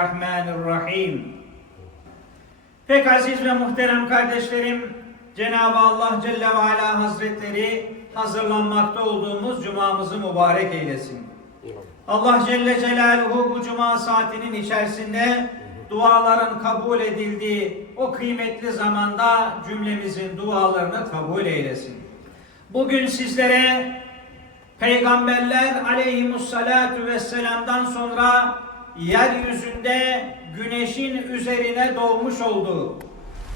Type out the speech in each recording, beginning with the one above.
Bismillahirrahmanirrahim. Pek aziz ve muhterem kardeşlerim, Cenab-ı Allah Celle ve Ala Hazretleri hazırlanmakta olduğumuz cumamızı mübarek eylesin. Allah Celle Celaluhu bu cuma saatinin içerisinde duaların kabul edildiği o kıymetli zamanda cümlemizin dualarını kabul eylesin. Bugün sizlere Peygamberler aleyhimussalatu vesselam'dan sonra yeryüzünde güneşin üzerine doğmuş olduğu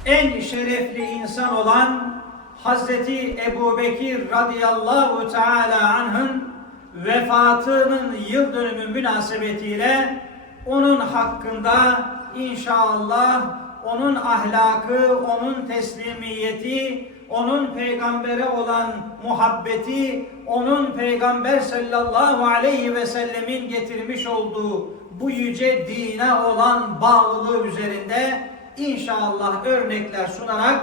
en şerefli insan olan Hazreti Ebu Bekir radıyallahu teala anh'ın vefatının yıl dönümü münasebetiyle onun hakkında inşallah onun ahlakı, onun teslimiyeti, onun peygambere olan muhabbeti, onun peygamber sallallahu aleyhi ve sellemin getirmiş olduğu bu yüce dine olan bağlılığı üzerinde inşallah örnekler sunarak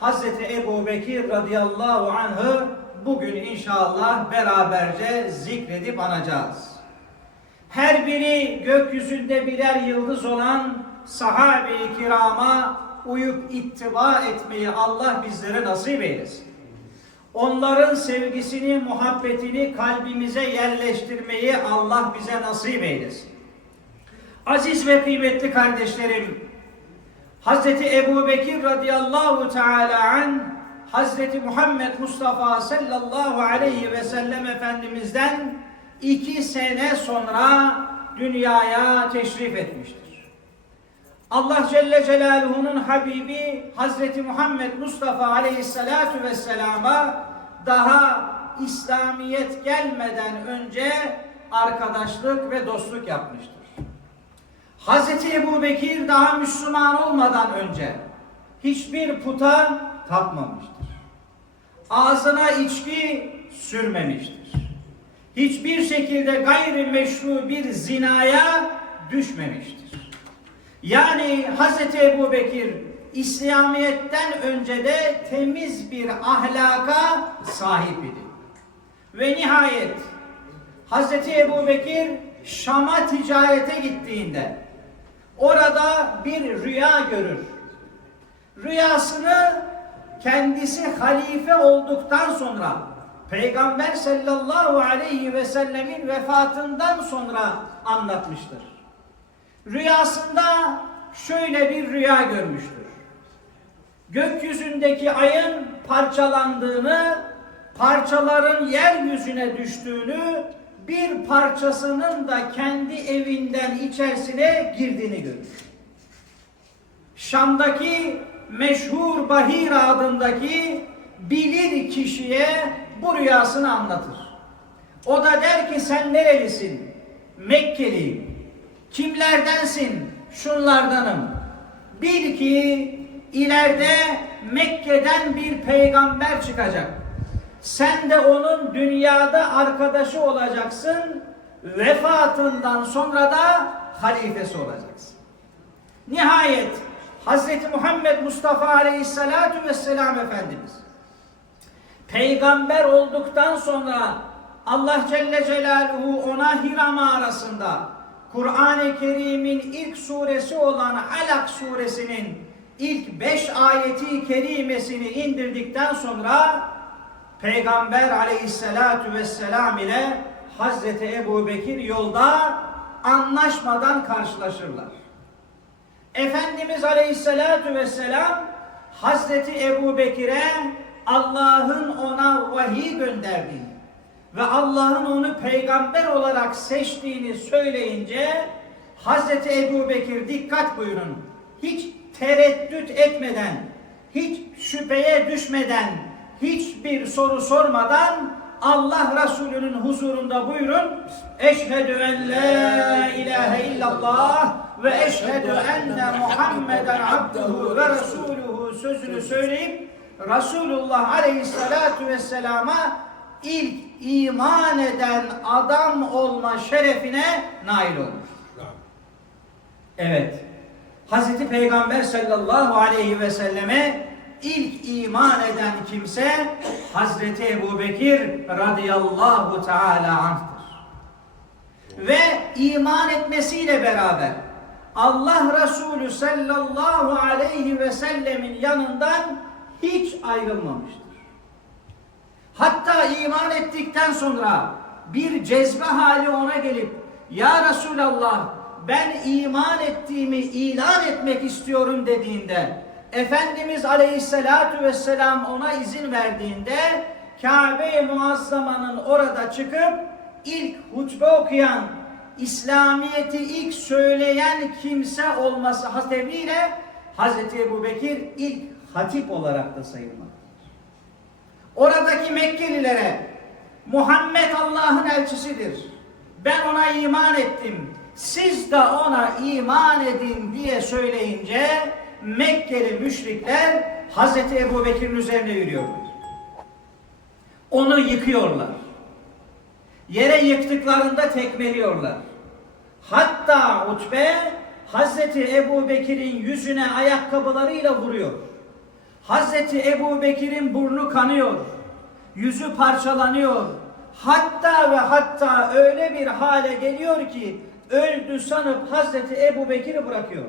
Hazreti Ebu Bekir radıyallahu anh'ı bugün inşallah beraberce zikredip anacağız. Her biri gökyüzünde birer yıldız olan sahabe-i kirama uyup ittiba etmeyi Allah bizlere nasip eylesin. Onların sevgisini, muhabbetini kalbimize yerleştirmeyi Allah bize nasip eylesin. Aziz ve kıymetli kardeşlerim, Hazreti Ebu Bekir radıyallahu teala an Hazreti Muhammed Mustafa sallallahu aleyhi ve sellem Efendimiz'den iki sene sonra dünyaya teşrif etmiştir. Allah Celle Celaluhu'nun Habibi Hazreti Muhammed Mustafa Aleyhisselatu Vesselam'a daha İslamiyet gelmeden önce arkadaşlık ve dostluk yapmıştır. Hazreti Ebu Bekir daha Müslüman olmadan önce hiçbir puta tapmamıştır. Ağzına içki sürmemiştir. Hiçbir şekilde gayrimeşru bir zinaya düşmemiştir. Yani Hazreti Ebu Bekir İslamiyet'ten önce de temiz bir ahlaka sahip idi. Ve nihayet Hazreti Ebu Bekir Şam'a ticarete gittiğinde orada bir rüya görür. Rüyasını kendisi halife olduktan sonra Peygamber sallallahu aleyhi ve sellemin vefatından sonra anlatmıştır. Rüyasında şöyle bir rüya görmüştür. Gökyüzündeki ayın parçalandığını, parçaların yeryüzüne düştüğünü, bir parçasının da kendi evinden içerisine girdiğini görür. Şam'daki meşhur Bahir adındaki bilir kişiye bu rüyasını anlatır. O da der ki sen nerelisin? Mekkeliyim. Kimlerdensin? Şunlardanım. Bil ki ileride Mekke'den bir peygamber çıkacak. Sen de onun dünyada arkadaşı olacaksın. Vefatından sonra da halifesi olacaksın. Nihayet Hazreti Muhammed Mustafa Aleyhisselatu Vesselam Efendimiz peygamber olduktan sonra Allah Celle Celaluhu ona Hira mağarasında Kur'an-ı Kerim'in ilk suresi olan Alak suresinin ilk beş ayeti kerimesini indirdikten sonra Peygamber aleyhissalatu vesselam ile Hazreti Ebu Bekir yolda anlaşmadan karşılaşırlar. Efendimiz aleyhissalatu vesselam Hazreti Ebu Bekir'e Allah'ın ona vahiy gönderdiğini ve Allah'ın onu peygamber olarak seçtiğini söyleyince Hazreti Ebu Bekir dikkat buyurun. Hiç tereddüt etmeden, hiç şüpheye düşmeden, hiçbir soru sormadan Allah Resulü'nün huzurunda buyurun. Eşhedü en la ilahe illallah ve eşhedü enne Muhammeden abduhu ve resuluhu sözünü söyleyip Resulullah Aleyhisselatü Vesselam'a ilk iman eden adam olma şerefine nail olmuş. Evet. Hazreti Peygamber sallallahu aleyhi ve selleme ilk iman eden kimse Hazreti Ebu Bekir radıyallahu teala anh'tır. Ve iman etmesiyle beraber Allah Resulü sallallahu aleyhi ve sellemin yanından hiç ayrılmamıştır. Hatta iman ettikten sonra bir cezbe hali ona gelip Ya Resulallah ben iman ettiğimi ilan etmek istiyorum dediğinde Efendimiz Aleyhisselatü Vesselam ona izin verdiğinde Kabe-i Muazzama'nın orada çıkıp ilk hutbe okuyan İslamiyet'i ilk söyleyen kimse olması hasebiyle Hazreti Ebu Bekir ilk hatip olarak da sayılmaktadır. Oradaki Mekkelilere Muhammed Allah'ın elçisidir. Ben ona iman ettim. Siz de ona iman edin diye söyleyince Mekkeli müşrikler Hazreti Ebu Bekir'in üzerine yürüyorlar. Onu yıkıyorlar. Yere yıktıklarında tekmeliyorlar. Hatta Utbe Hazreti Ebu Bekir'in yüzüne ayakkabılarıyla vuruyor. Hazreti Ebu Bekir'in burnu kanıyor. Yüzü parçalanıyor. Hatta ve hatta öyle bir hale geliyor ki öldü sanıp Hazreti Ebu Bekir'i bırakıyor.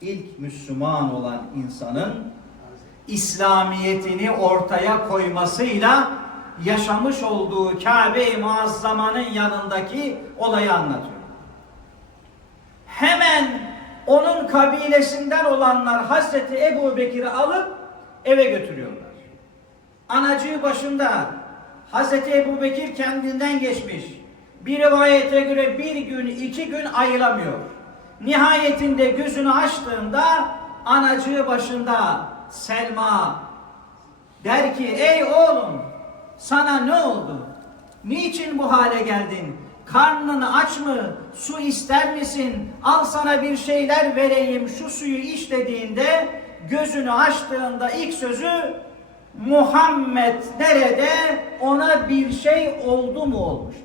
İlk Müslüman olan insanın İslamiyetini ortaya koymasıyla yaşamış olduğu Kabe-i Muazzama'nın yanındaki olayı anlatıyor. Hemen onun kabilesinden olanlar Hazreti Ebu Bekir'i alıp eve götürüyorlar. Anacığı başında Hazreti Ebu Bekir kendinden geçmiş. Bir rivayete göre bir gün, iki gün ayılamıyor. Nihayetinde gözünü açtığında anacığı başında Selma der ki ey oğlum sana ne oldu? Niçin bu hale geldin? Karnın aç mı? Su ister misin? Al sana bir şeyler vereyim şu suyu iç dediğinde gözünü açtığında ilk sözü Muhammed nerede? Ona bir şey oldu mu olmuştur.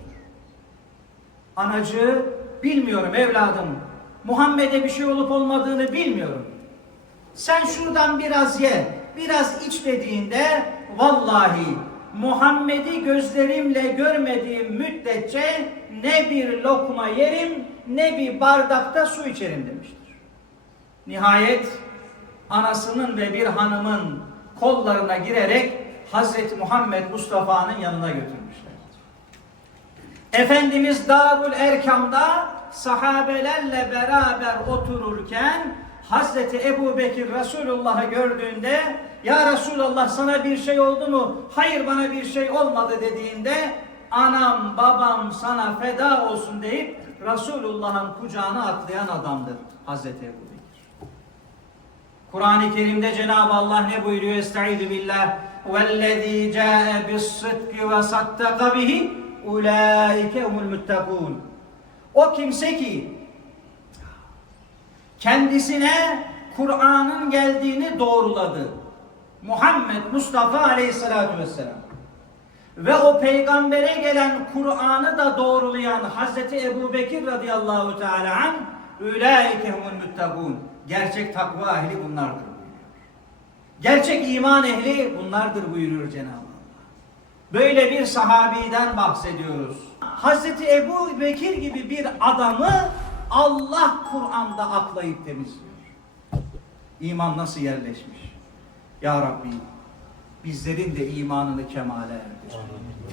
Anacığı bilmiyorum evladım. Muhammed'e bir şey olup olmadığını bilmiyorum. Sen şuradan biraz ye, biraz iç dediğinde vallahi Muhammed'i gözlerimle görmediğim müddetçe ne bir lokma yerim ne bir bardakta su içerim demiştir. Nihayet anasının ve bir hanımın kollarına girerek Hazreti Muhammed Mustafa'nın yanına götürmüşler. Efendimiz Darul Erkam'da sahabelerle beraber otururken Hazreti Ebu Bekir Resulullah'ı gördüğünde Ya Resulallah sana bir şey oldu mu? Hayır bana bir şey olmadı dediğinde anam babam sana feda olsun deyip Resulullah'ın kucağına atlayan adamdır Hazreti Ebu Bekir. Kur'an-ı Kerim'de Cenab-ı Allah ne buyuruyor? Estaizu billah. وَالَّذ۪ي جَاءَ بِالصِّدْقِ وَصَدَّقَ بِهِ اُولَٰئِكَ هُمُ الْمُتَّقُونَ o kimse ki kendisine Kur'an'ın geldiğini doğruladı. Muhammed Mustafa Aleyhisselatü Vesselam. Ve o peygambere gelen Kur'an'ı da doğrulayan Hazreti Ebu Bekir radıyallahu teala an Ülaike humul muttakun. Gerçek takva ehli bunlardır. Gerçek iman ehli bunlardır buyuruyor Cenab-ı. Böyle bir sahabiden bahsediyoruz. Hazreti Ebu Bekir gibi bir adamı Allah Kur'an'da aklayıp temizliyor. İman nasıl yerleşmiş? Ya Rabbi bizlerin de imanını kemale erdir.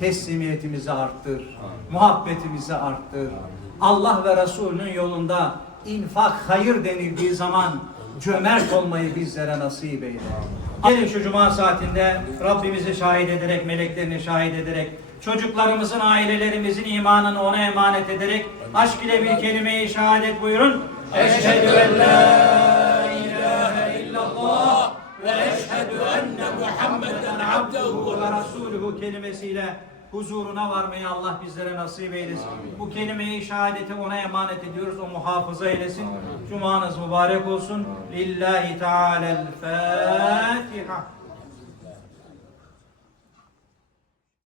Teslimiyetimizi arttır. Muhabbetimizi arttır. Allah ve Resulünün yolunda infak hayır denildiği zaman cömert olmayı bizlere nasip eyle. Gelin şu cuma saatinde Rabbimizi şahit ederek, meleklerini şahit ederek, çocuklarımızın, ailelerimizin imanını ona emanet ederek aşk ile bir kelimeyi şehadet buyurun. Eşhedü en la ilahe illallah ve eşhedü enne Muhammeden abduhu ve resuluhu kelimesiyle huzuruna varmayı Allah bizlere nasip eylesin. Bu kelimeyi şehadeti ona emanet ediyoruz. O muhafaza eylesin. Cumanız mübarek olsun. Lillahi Teala'l Fatiha.